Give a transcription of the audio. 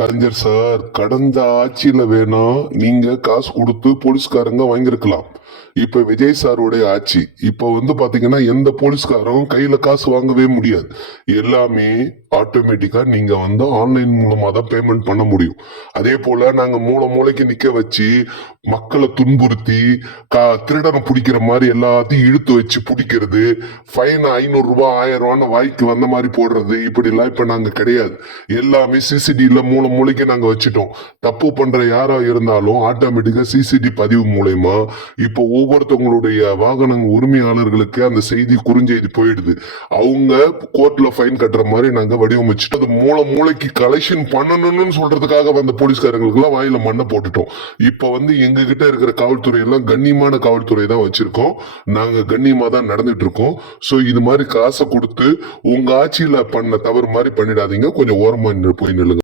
கலைஞர் sir, கடந்த ஆட்சியில வேணா நீங்க காசு கொடுத்து போலீஸ்காரங்க வாங்கியிருக்கலாம். இப்ப விஜய் சாருடைய ஆட்சி. இப்ப பாத்தீங்கன்னா எந்த போலீஸ்காரரும் கையில காசு வாங்கவே முடியாது. எல்லாமே ஆட்டோமேட்டிக்கா நீங்க ஆன்லைன் மூலமா தான் பேமெண்ட் பண்ண முடியும். அதே போல நாங்க மூளைக்கு நிக்க வச்சு மக்களை துன்புறுத்தி திருடனை பிடிக்கிற மாதிரி எல்லாத்தையும் இழுத்து வச்சு பிடிக்கிறது, ஃபைன் 500 ரூபாய் 1000 ரூபான்னு வாய்க்கு வந்த மாதிரி போடுறது, இப்படி எல்லாம் இப்ப நாங்க கிடையாது. எல்லாமே சிசிடிவில மூளைக்கு நாங்க வச்சுட்டோம். தப்பு பண்ற யாரா இருந்தாலும் ஆட்டோமேட்டிக்கா சிசிடி பதிவு மூலயமா இப்போ ஒவ்வொருத்தவங்களுடைய வாகன உரிமையாளர்களுக்கு அந்த செய்தி குறுஞ்செய்தி போயிடுது. அவங்க கோர்ட்ல ஃபைன் கட்டுற மாதிரி நாங்க வடிவமைச்சுட்டு அது மூளைக்கு கலெக்ஷன் பண்ணணும்னு சொல்றதுக்காக வந்த போலீஸ்காரங்களுக்கு எல்லாம் வாயில மண்ணை போட்டுட்டோம். இப்ப எங்க கிட்ட இருக்கிற காவல்துறை எல்லாம் கண்ணியமான காவல்துறை தான் வச்சிருக்கோம். நாங்க கண்ணியமா தான் நடந்துட்டு இருக்கோம். சோ இது மாதிரி காசை கொடுத்து உங்க ஆட்சியில பண்ண தவறு மாதிரி பண்ணிடாதீங்க. கொஞ்சம் ஓரமா போய் நில்லுங்க.